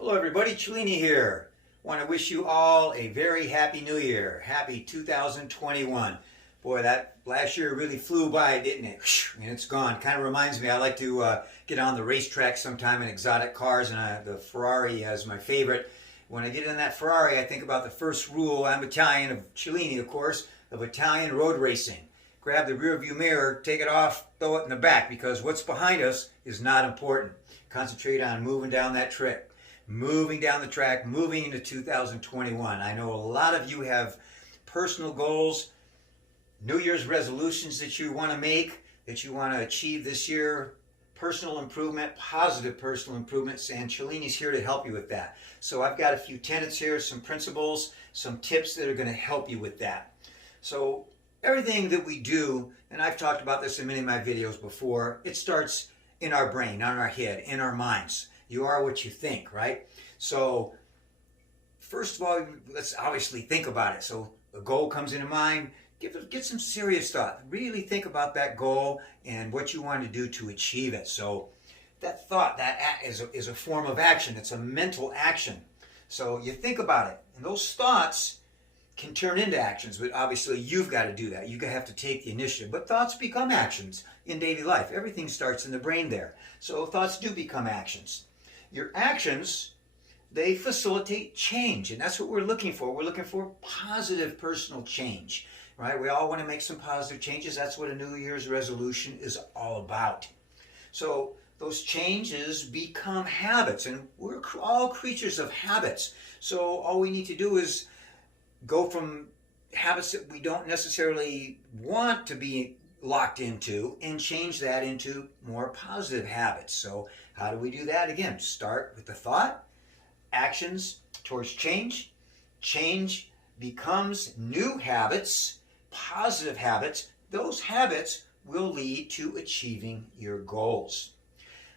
Hello everybody, Cellini here. Want to wish you all a very happy new year. Happy 2021. Boy, that last year really flew by, didn't it? And it's gone. Kind of reminds me, I like to get on the racetrack sometime in exotic cars, and the Ferrari is my favorite. When I get in that Ferrari, I think about the first rule, I'm Italian, of Cellini, of course, of Italian road racing. Grab the rear view mirror, take it off, throw it in the back, because what's behind us is not important. Concentrate on moving down that track. Moving down the track, moving into 2021. I know a lot of you have personal goals, New Year's resolutions that you want to make, that you want to achieve this year, personal improvement, positive personal improvements, and Cellini's here to help you with that. So I've got a few tenets here, some principles, some tips that are going to help you with that. So everything that we do, and I've talked about this in many of my videos before, it starts in our brain, on our head, in our minds. You are what you think, right? So first of all, let's obviously think about it. So a goal comes into mind, get some serious thought. Really think about that goal and what you want to do to achieve it. So that thought, that is a form of action. It's a mental action. So you think about it, and those thoughts can turn into actions, but obviously you've got to do that. You have to take the initiative. But thoughts become actions in daily life. Everything starts in the brain there. So thoughts do become actions. Your actions, they facilitate change, and that's what we're looking for. We're looking for positive personal change, right? We all want to make some positive changes. That's what a New Year's resolution is all about. So those changes become habits, and we're all creatures of habits. So all we need to do is go from habits that we don't necessarily want to be locked into and change that into more positive habits. So how do we do that? Again, start with the thought, actions towards change. Change becomes new habits, positive habits. Those habits will lead to achieving your goals.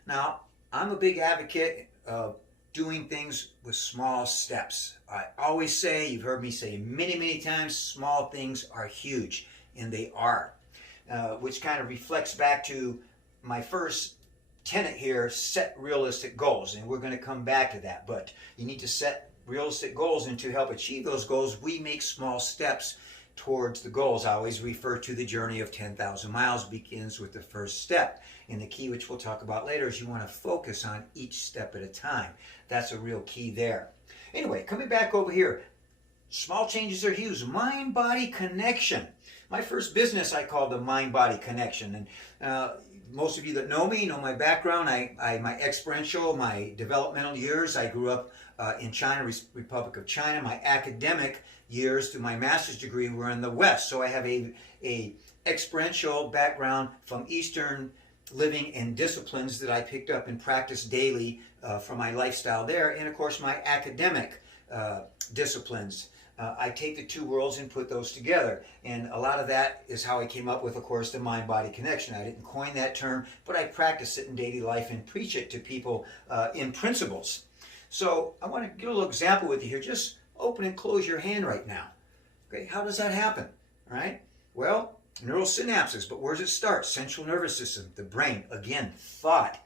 Now, I'm a big advocate of doing things with small steps. I always say, you've heard me say many, many times, small things are huge, and they are. Which kind of reflects back to my first tenet here, set realistic goals. And we're going to come back to that. But you need to set realistic goals, and to help achieve those goals, we make small steps towards the goals. I always refer to the journey of 10,000 miles begins with the first step. And the key, which we'll talk about later, is you want to focus on each step at a time. That's a real key there. Anyway, coming back over here, small changes are huge. Mind-body connection. My first business I called the Mind-Body Connection. And most of you that know me know my background. My experiential, my developmental years, I grew up in China, Republic of China. My academic years through my master's degree were in the West. So I have a experiential background from Eastern living and disciplines that I picked up and practiced daily from my lifestyle there. And of course my academic disciplines. I take the two worlds and put those together. And a lot of that is how I came up with, of course, the mind-body connection. I didn't coin that term, but I practice it in daily life and preach it to people in principles. So I want to get a little example with you here. Just open and close your hand right now. Okay, how does that happen? All right. Well, neural synapses, but where does it start? Central nervous system, the brain. Again, thought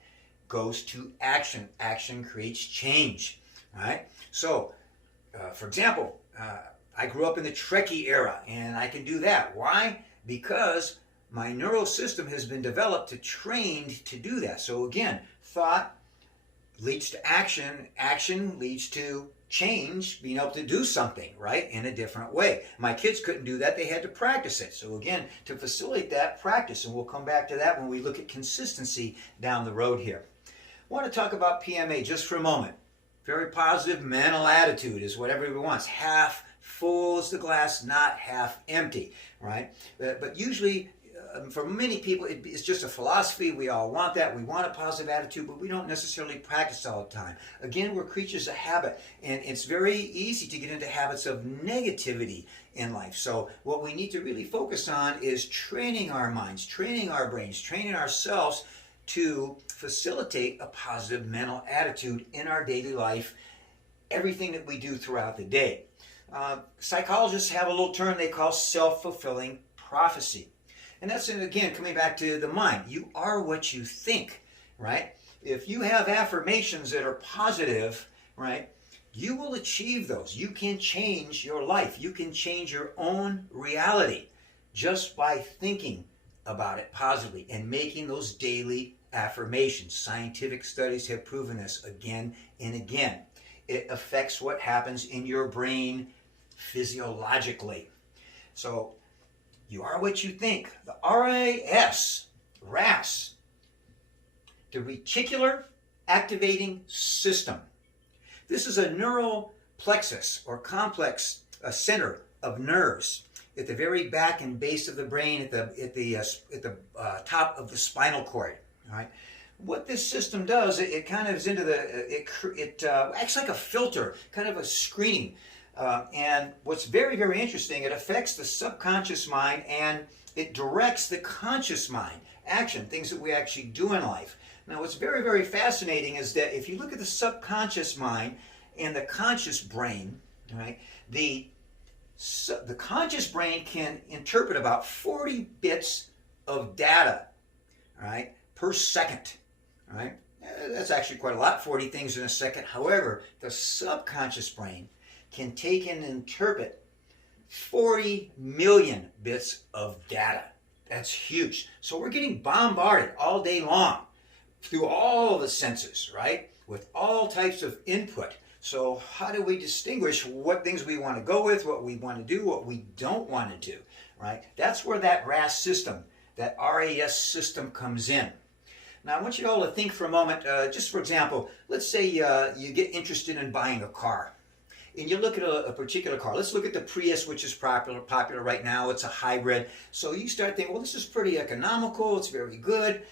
goes to action. Action creates change. All right. So, for example, I grew up in the Trekkie era, and I can do that. Why? Because my neural system has been developed to trained to do that. So again, thought leads to action. Action leads to change, being able to do something, right, in a different way. My kids couldn't do that. They had to practice it. So again, to facilitate that, practice. And we'll come back to that when we look at consistency down the road here. I want to talk about PMA just for a moment. Very positive mental attitude is what everybody wants. Half full is the glass, not half empty, right? But usually, for many people, it's just a philosophy. We all want that. We want a positive attitude, but we don't necessarily practice all the time. Again, we're creatures of habit, and it's very easy to get into habits of negativity in life. So what we need to really focus on is training our minds, training our brains, training ourselves to facilitate a positive mental attitude in our daily life, everything that we do throughout the day. Psychologists have a little term they call self-fulfilling prophecy. And that's, again, coming back to the mind. You are what you think, right? If you have affirmations that are positive, right? You will achieve those. You can change your life. You can change your own reality just by thinking about it positively and making those daily affirmations. Scientific studies have proven this again and again. It affects what happens in your brain physiologically. So you are what you think. The RAS, the reticular activating system. This is a neural plexus or complex, a center of nerves at the very back and base of the brain, at the top of the spinal cord. All right. What this system does, it kind of is into it acts like a filter, kind of a screening. And what's very, very interesting, it affects the subconscious mind and it directs the conscious mind, action, things that we actually do in life. Now, what's very, very fascinating is that if you look at the subconscious mind and the conscious brain, right, the conscious brain can interpret about 40 bits of data, right, per second, right? That's actually quite a lot, 40 things in a second. However, the subconscious brain can take and interpret 40 million bits of data. That's huge. So we're getting bombarded all day long through all the senses, right? With all types of input. So how do we distinguish what things we want to go with, what we want to do, what we don't want to do, right? That's where that RAS system, that RAS system comes in. Now I want you all to think for a moment, just for example, let's say you get interested in buying a car. And you look at a particular car. Let's look at the Prius, which is popular right now. It's a hybrid. So you start thinking, well, this is pretty economical. It's very good.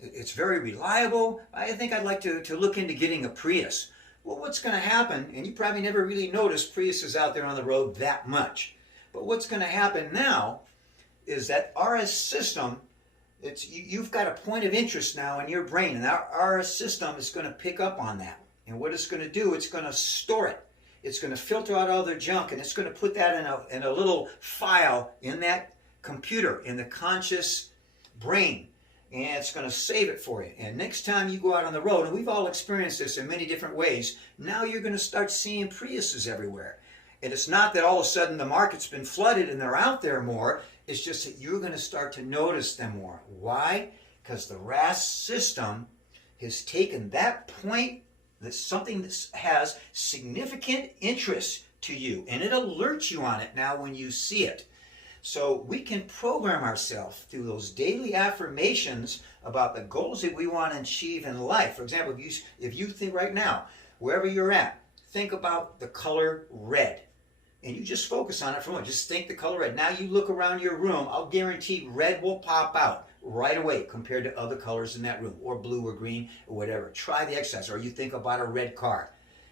It's very reliable. I think I'd like to look into getting a Prius. Well, what's going to happen, and you probably never really noticed Priuses out there on the road that much. But what's going to happen now is that RS system, you've got a point of interest now in your brain, and our RS system is going to pick up on that. And what it's going to do, it's going to store it. It's going to filter out all their junk, and it's going to put that in a little file in that computer, in the conscious brain, and it's going to save it for you. And next time you go out on the road, and we've all experienced this in many different ways, now you're going to start seeing Priuses everywhere. And it's not that all of a sudden the market's been flooded and they're out there more. It's just that you're going to start to notice them more. Why? Because the RAS system has taken that point, that's something that has significant interest to you, and it alerts you on it now when you see it. So we can program ourselves through those daily affirmations about the goals that we want to achieve in life. For example, if you think right now, wherever you're at, think about the color red. And you just focus on it for a moment. Just think the color red. Now you look around your room, I'll guarantee red will pop out right away compared to other colors in that room, or blue or green or whatever. Try the exercise. Or you think about a red car,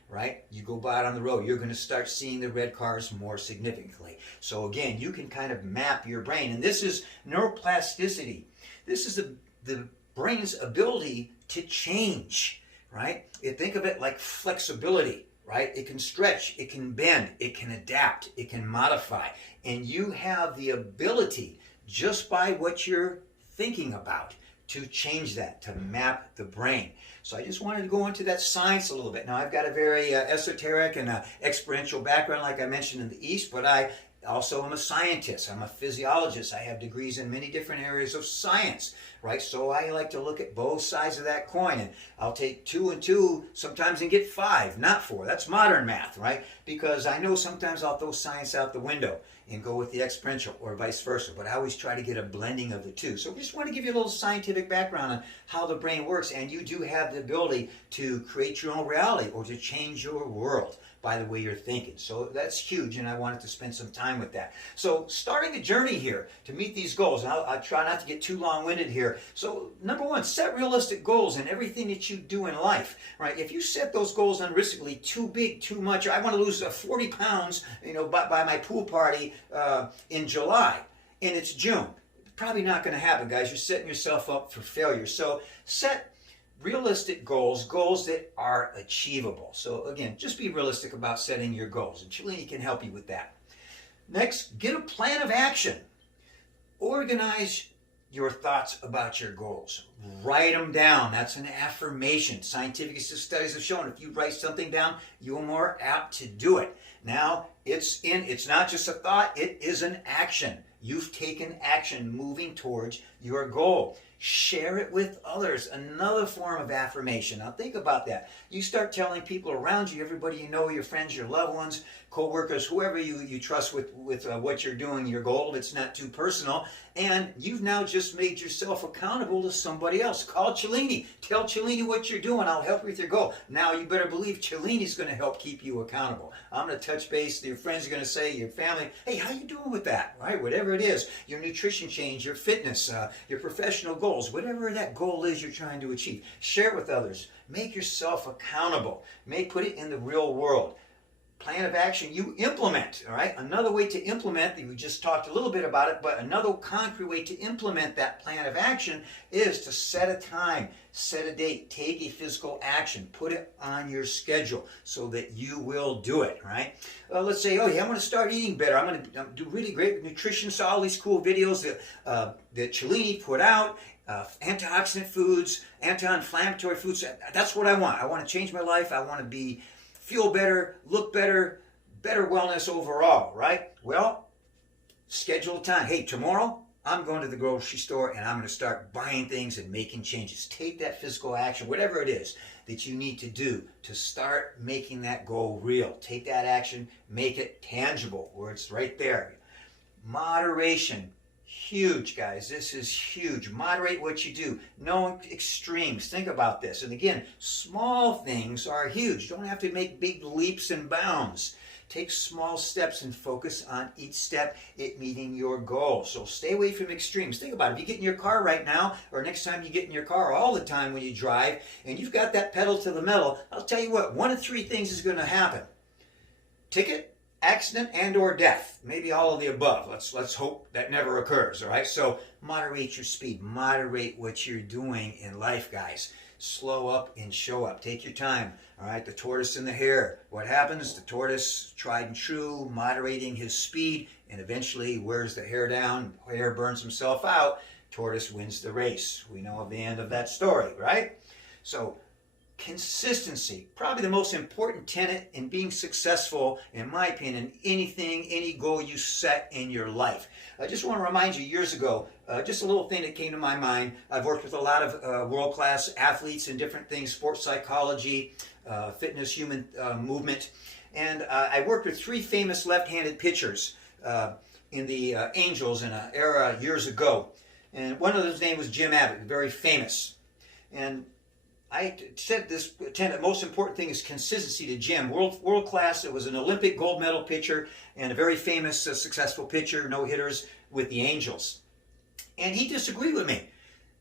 right? You go by it on the road, you're going to start seeing the red cars more significantly. So again, you can kind of map your brain. And this is neuroplasticity. This is the brain's ability to change, right? Think of it like flexibility, right? It can stretch, it can bend, it can adapt, it can modify. And you have the ability, just by what you're thinking about, to change that, to map the brain. So I just wanted to go into that science a little bit. Now I've got a very esoteric and experiential background, like I mentioned, in the East, but I also am a scientist. I'm a physiologist. I have degrees in many different areas of science, right? So I like to look at both sides of that coin, and I'll take 2 and 2 sometimes and get 5, not 4. That's modern math, right? Because I know sometimes I'll throw science out the window and go with the experiential, or vice versa. But I always try to get a blending of the two. So we just want to give you a little scientific background on how the brain works. And you do have the ability to create your own reality or to change your world by the way you're thinking. So that's huge, and I wanted to spend some time with that. So starting a journey here to meet these goals, and I'll try not to get too long-winded here. So number one, set realistic goals in everything that you do in life, right? If you set those goals unrealistically, too big, too much, I want to lose 40 pounds, by my pool party in July, and it's June. Probably not going to happen, guys. You're setting yourself up for failure. So set realistic goals that are achievable. So again, just be realistic about setting your goals, and Cellini can help you with that. Next, get a plan of action. Organize your thoughts about your goals. Write them down. That's an affirmation. Scientific studies have shown if you write something down, you're more apt to do it. Now, it's not just a thought, it is an action. You've taken action moving towards your goal. Share it with others. Another form of affirmation. Now think about that. You start telling people around you, everybody you know, your friends, your loved ones, co-workers, whoever you trust with what you're doing, your goal, if it's not too personal, and you've now just made yourself accountable to somebody else. Call Cellini. Tell Cellini what you're doing. I'll help you with your goal. Now you better believe Cellini's going to help keep you accountable. I'm going to touch base. Your friends are going to say, your family, hey, how you doing with that? Right? Whatever it is, your nutrition change, your fitness, your professional goals, whatever that goal is you're trying to achieve. Share it with others. Make yourself accountable. Put it in the real world. Plan of action you implement, all right? Another way to implement, we just talked a little bit about it, but another concrete way to implement that plan of action is to set a time, set a date, take a physical action, put it on your schedule so that you will do it, right? Let's say, oh yeah, I'm going to start eating better. I'm going to do really great nutrition, saw all these cool videos that Cellini put out, antioxidant foods, anti-inflammatory foods. That's what I want. I want to change my life. I want to feel better, look better, better wellness overall, right? Well, schedule a time. Hey, tomorrow I'm going to the grocery store and I'm going to start buying things and making changes. Take that physical action, whatever it is that you need to do to start making that goal real. Take that action, make it tangible where it's right there. Moderation. Huge, guys. This is huge. Moderate what you do. No extremes. Think about this. And again, small things are huge. Don't have to make big leaps and bounds. Take small steps and focus on each step at meeting your goal. So stay away from extremes. Think about it. If you get in your car right now, or next time you get in your car all the time when you drive, and you've got that pedal to the metal, I'll tell you what, one of three things is going to happen. Ticket, accident, and or death. Maybe all of the above. Let's hope that never occurs, all right? So moderate your speed. Moderate what you're doing in life, guys. Slow up and show up. Take your time, all right? The tortoise and the hare. What happens? The tortoise, tried and true, moderating his speed, and eventually wears the hare down. Hare burns himself out. Tortoise wins the race. We know of the end of that story, right? So consistency, probably the most important tenet in being successful, in my opinion, any goal you set in your life. I just want to remind you, years ago, just a little thing that came to my mind. I've worked with a lot of world-class athletes in different things, sports psychology, fitness, human movement, and I worked with three famous left-handed pitchers in the Angels in an era years ago, and one of those name was Jim Abbott, very famous. And I said this tenet, most important thing is consistency to Jim. World class. It was an Olympic gold medal pitcher and a very famous, successful pitcher, no hitters with the Angels. And he disagreed with me.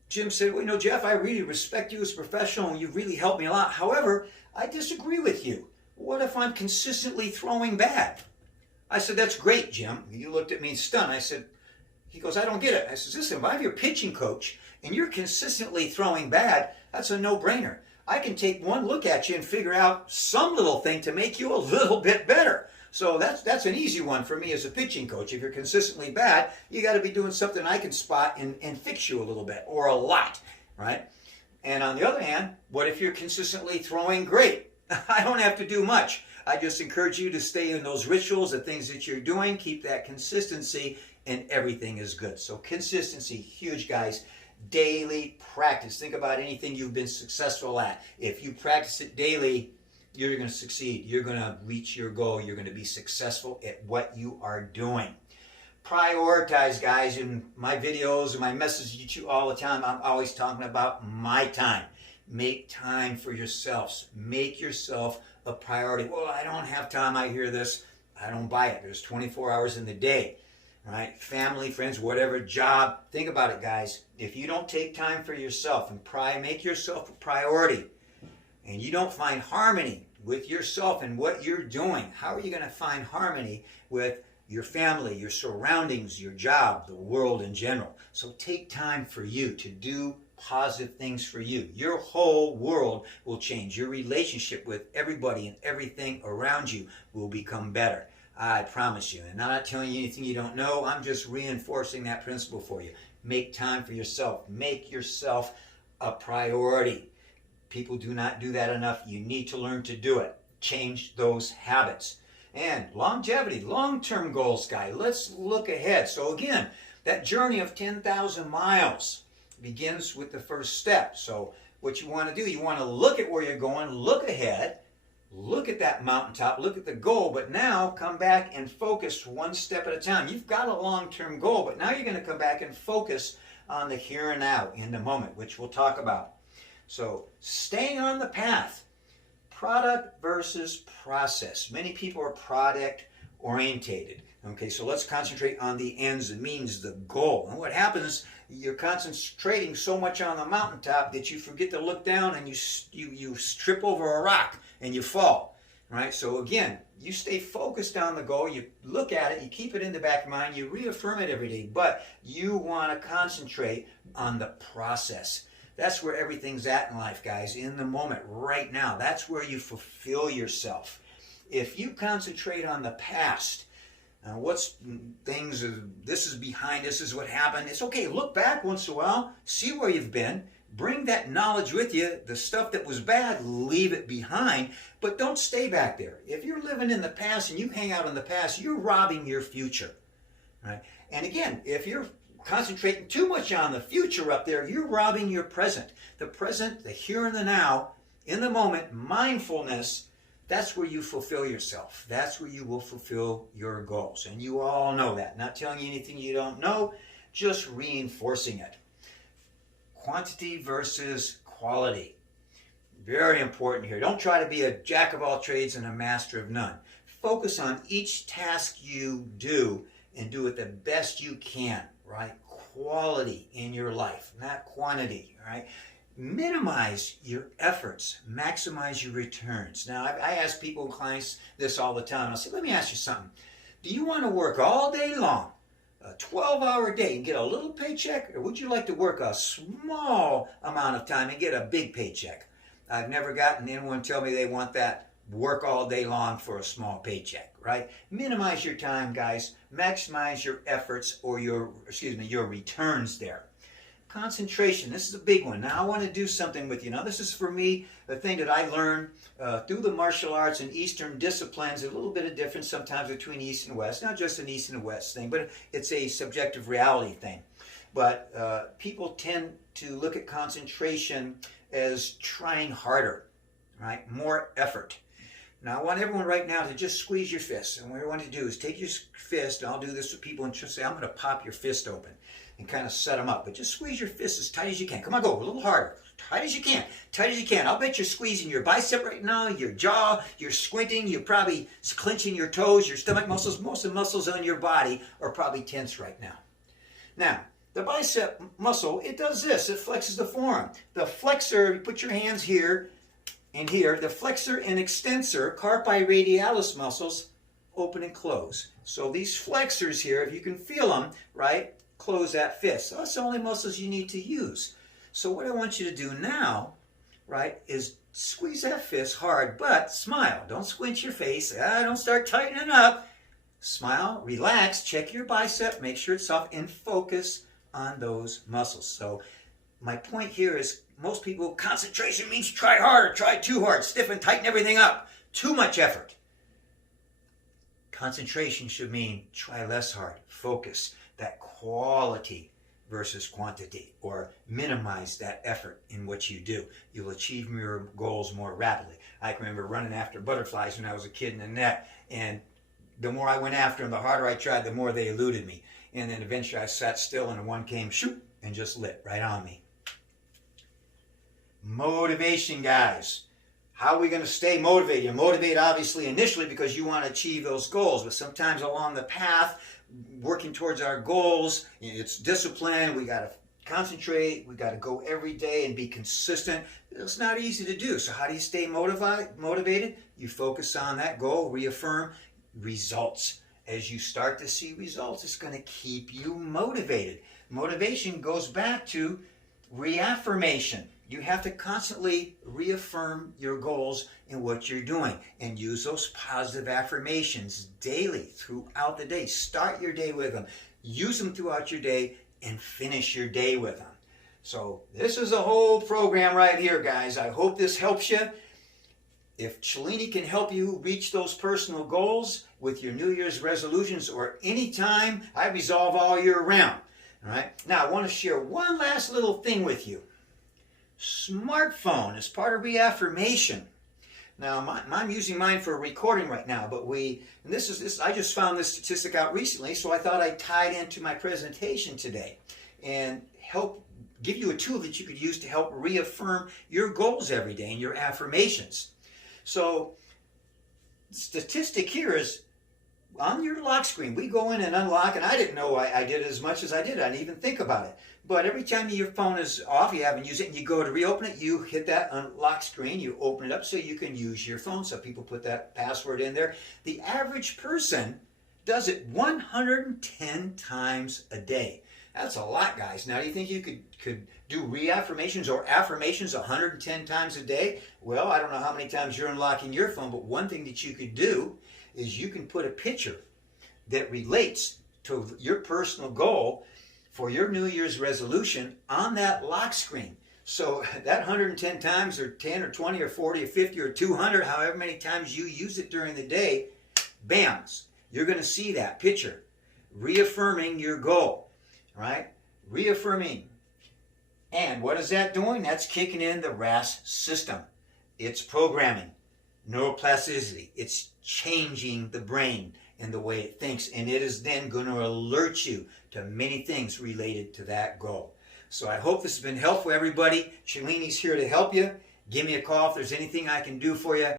Jim said, well, you know, Jeff, I really respect you as a professional and you've really helped me a lot. However, I disagree with you. What if I'm consistently throwing bad? I said, that's great, Jim. You looked at me stunned. He goes, I don't get it. I said, listen, if I'm your pitching coach and you're consistently throwing bad, that's a no-brainer. I can take one look at you and figure out some little thing to make you a little bit better. So that's an easy one for me as a pitching coach. If you're consistently bad, you got to be doing something I can spot and fix you a little bit or a lot, right? And on the other hand, what if you're consistently throwing great? I don't have to do much. I just encourage you to stay in those rituals, the things that you're doing, keep that consistency, and everything is good. So consistency, huge, guys. Daily practice. Think about anything you've been successful at. If you practice it daily, you're going to succeed. You're going to reach your goal. You're going to be successful at what you are doing. Prioritize, guys. In my videos and my messages to you all the time, I'm always talking about my time. Make time for yourselves. Make yourself a priority. Well, I don't have time. I hear this. I don't buy it. There's 24 hours in the day. Right? Family, friends, whatever, job. Think about it, guys. If you don't take time for yourself and make yourself a priority, and you don't find harmony with yourself and what you're doing, how are you going to find harmony with your family, your surroundings, your job, the world in general? So take time for you to do positive things for you. Your whole world will change. Your relationship with everybody and everything around you will become better. I promise you. And I'm not telling you anything you don't know. I'm just reinforcing that principle for you. Make time for yourself. Make yourself a priority. People do not do that enough. You need to learn to do it. Change those habits. And longevity, long-term goals, guy. Let's look ahead. So again, that journey of 10,000 miles begins with the first step. So what you want to do, you want to look at where you're going, look ahead, look at that mountaintop, look at the goal, but now come back and focus one step at a time. You've got a long-term goal, but now you're going to come back and focus on the here and now, in the moment, which we'll talk about. So staying on the path, product versus process. Many people are product orientated. Okay, so let's concentrate on the ends, the means, the goal. And what happens, you're concentrating so much on the mountaintop that you forget to look down and you trip over a rock and you fall. Right? So again, you stay focused on the goal, you look at it, you keep it in the back of your mind, you reaffirm it every day, but you want to concentrate on the process. That's where everything's at in life, guys, in the moment, right now. That's where you fulfill yourself. If you concentrate on the past, this is behind us, this is what happened. It's okay, look back once in a while, see where you've been, bring that knowledge with you. The stuff that was bad, leave it behind, but don't stay back there. If you're living in the past and you hang out in the past, you're robbing your future. Right? And again, if you're concentrating too much on the future up there, you're robbing your present. The present, the here and the now, in the moment, mindfulness, that's where you fulfill yourself. That's where you will fulfill your goals. And you all know that. Not telling you anything you don't know, just reinforcing it. Quantity versus quality. Very important here. Don't try to be a jack of all trades and a master of none. Focus on each task you do and do it the best you can, right? Quality in your life, not quantity, right? Minimize your efforts, maximize your returns. Now, I ask people and clients this all the time. I'll say, let me ask you something. Do you want to work all day long, a 12-hour day, and get a little paycheck? Or would you like to work a small amount of time and get a big paycheck? I've never gotten anyone tell me they want that work all day long for a small paycheck, right? Minimize your time, guys. Maximize your efforts or your returns there. Concentration, this is a big one. Now I want to do something with you. Now this is for me, the thing that I learned through the martial arts and Eastern disciplines. A little bit of difference sometimes between East and West. Not just an East and West thing, but it's a subjective reality thing. But people tend to look at concentration as trying harder, right? More effort. Now I want everyone right now to just squeeze your fist. And what I want you to do is take your fist, and I'll do this with people, and just say, I'm going to pop your fist open and kind of set them up. But just squeeze your fist as tight as you can. Come on, go a little harder. Tight as you can. Tight as you can. I'll bet you're squeezing your bicep right now, your jaw, you're squinting, you're probably clenching your toes, your stomach muscles. Most of the muscles on your body are probably tense right now. Now, the bicep muscle, it does this. It flexes the forearm. The flexor, you put your hands here and here. The flexor and extensor, carpi radialis muscles, open and close. So these flexors here, if you can feel them, right, close that fist. So that's the only muscles you need to use. So what I want you to do now, right, is squeeze that fist hard, but smile. Don't squint your face. Don't start tightening up. Smile, relax, check your bicep, make sure it's soft, and focus on those muscles. So my point here is most people, concentration means try harder, try too hard, stiffen, tighten everything up. Too much effort. Concentration should mean try less hard, focus. That quality versus quantity, or minimize that effort in what you do. You'll achieve your goals more rapidly. I can remember running after butterflies when I was a kid in the net, and the more I went after them, the harder I tried, the more they eluded me. And then eventually I sat still and one came, shoot, and just lit right on me. Motivation, guys. How are we going to stay motivated? You're motivated, obviously, initially because you want to achieve those goals, but sometimes along the path, working towards our goals, it's discipline. We got to concentrate. We got to go every day and be consistent. It's not easy to do. So how do you stay motivated? You focus on that goal, reaffirm results. As you start to see results, it's going to keep you motivated. Motivation goes back to reaffirmation. You have to constantly reaffirm your goals and what you're doing, and use those positive affirmations daily throughout the day. Start your day with them. Use them throughout your day and finish your day with them. So this is a whole program right here, guys. I hope this helps you. If Cellini can help you reach those personal goals with your New Year's resolutions or any time, I resolve all year round. All right. Now I want to share one last little thing with you. Smartphone is part of reaffirmation. Now I'm using mine for recording right now, but I just found this statistic out recently, so I thought I'd tie it into my presentation today and help give you a tool that you could use to help reaffirm your goals every day and your affirmations. So the statistic here is on your lock screen. We go in and unlock, and I didn't know I did as much as I did. I didn't even think about it. But every time your phone is off, you haven't used it, and you go to reopen it, you hit that unlock screen, you open it up so you can use your phone. So people put that password in there. The average person does it 110 times a day. That's a lot, guys. Now, do you think you could do reaffirmations or affirmations 110 times a day? Well, I don't know how many times you're unlocking your phone, but one thing that you could do is you can put a picture that relates to your personal goal for your New Year's resolution on that lock screen. So that 110 times or 10 or 20 or 40 or 50 or 200, however many times you use it during the day, bam, you're going to see that picture reaffirming your goal. Right? Reaffirming. And what is that doing? That's kicking in the RAS system. It's programming, neuroplasticity. It's changing the brain and the way it thinks. And it is then going to alert you to many things related to that goal. So I hope this has been helpful, everybody. Cellini's here to help you. Give me a call if there's anything I can do for you.